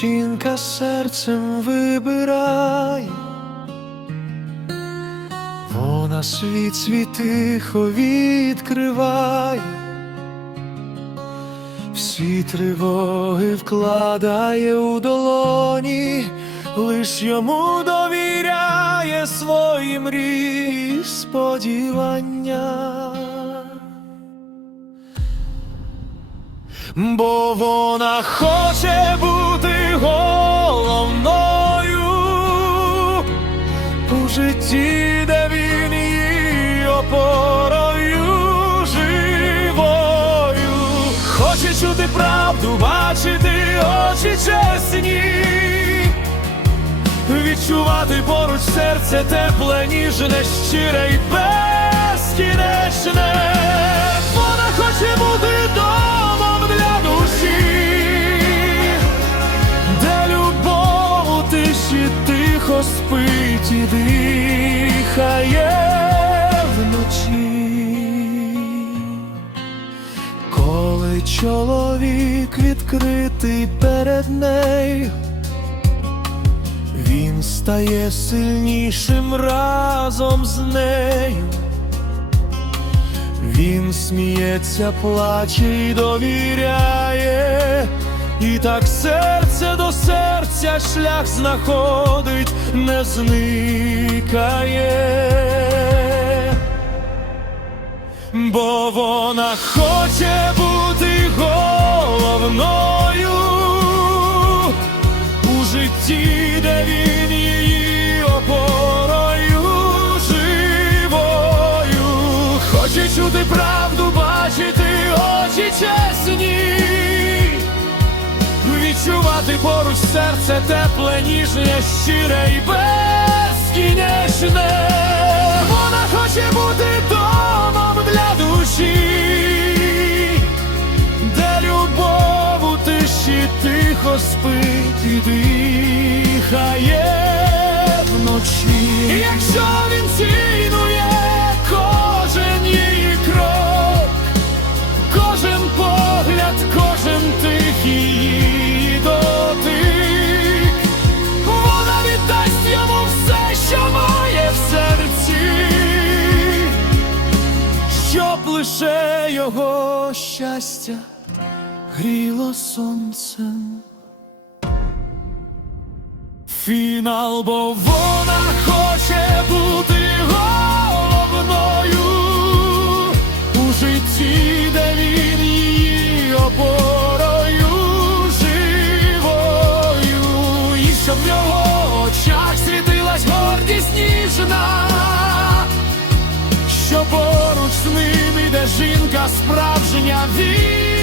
жінка серцем вибирає, вона світ свій тихо відкриває, всі тривоги вкладає у долоні, лиш йому довіряє свої мрії сподівання. Бо вона хоче бути головною у житті, де він її опорою живою. Хоче чути правду, бачити очі чесні, відчувати поруч серце тепле, ніжне, щире і безкінечне. Вона хоче бути чоловік відкритий перед нею, він стає сильнішим разом з нею. Він сміється, плаче і довіряє, і так серце до серця шлях знаходить, не зникає. Бо вона хоче бути головною у житті, де він її опорою живою. Хоче чути правду, бачити очі чесні, відчувати поруч серце тепле, ніжне, щире і безкінечне. Вона хоче бути домом дихає вночі. І Якщо він цінує кожен її крок, кожен погляд, кожен тихий дотик, вона віддасть йому все, що має в серці, щоб лише його щастя гріло сонцем. Фінал, бо вона хоче бути головною у житті, де він її опорою живою, і щоб в його очах світилась гордість ніжна, що поруч з ним іде жінка справжня, бережна.